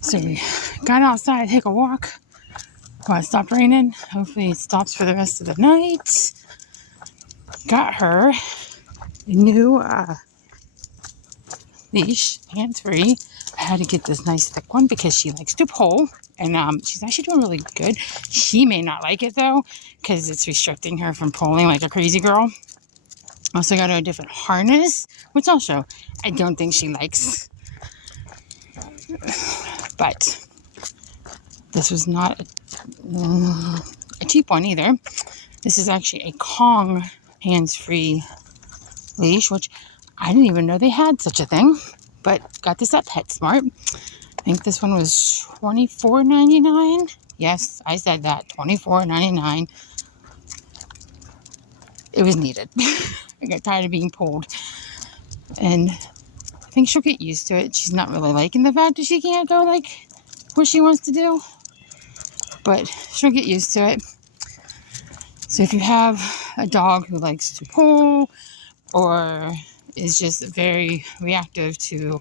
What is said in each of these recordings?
So we got outside to take a walk while it stopped raining. Hopefully it stops for the rest of the night. Got her a new leash, hands-free. I had to get this nice thick one because she likes to pull, and she's actually doing really good. She may not like it though because it's restricting her from pulling like a crazy girl. Also got her a different harness, which I'll show. I don't think she likes, but this was not a cheap one either. This is actually a Kong hands-free leash, which I didn't even know they had such a thing, but got this at PetSmart. I think this one was $24.99. Yes, I said that, $24.99. It was needed. I got tired of being pulled, and I think she'll get used to it. She's not really liking the fact that she can't go like what she wants to do, but she'll get used to it. So if you have a dog who likes to pull or is just very reactive to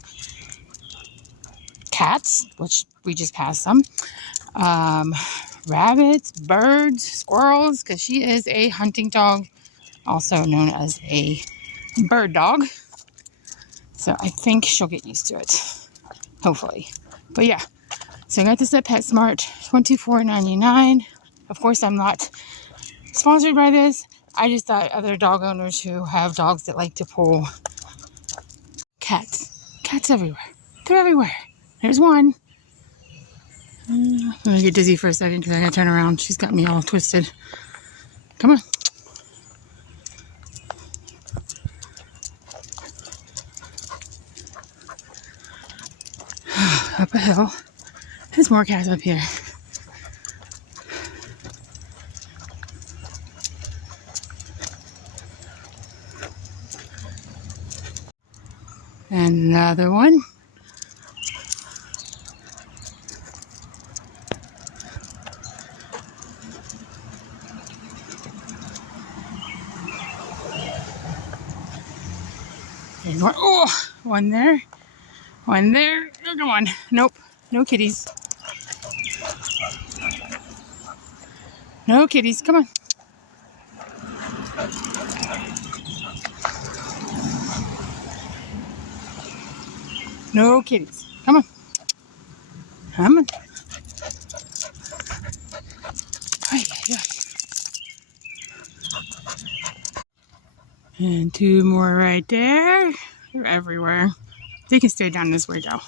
cats, which we just passed some, rabbits, birds, squirrels, because she is a hunting dog, also known as a bird dog. So I think she'll get used to it, hopefully. But yeah, so I got this at PetSmart, $24.99. Of course, I'm not sponsored by this. I just thought other dog owners who have dogs that like to pull cats everywhere. They're everywhere. There's one. I'm gonna get dizzy for a second because I gotta turn around. She's got me all twisted. Come on. Up a hill. There's more cats up here. And another one. And one, oh, one there. One there. Oh, come on. Nope. No kitties. No kitties. Come on. No kitties. Come on. Come on. Ay, ay, ay. And two more right there. They're everywhere. They can stay down this way though.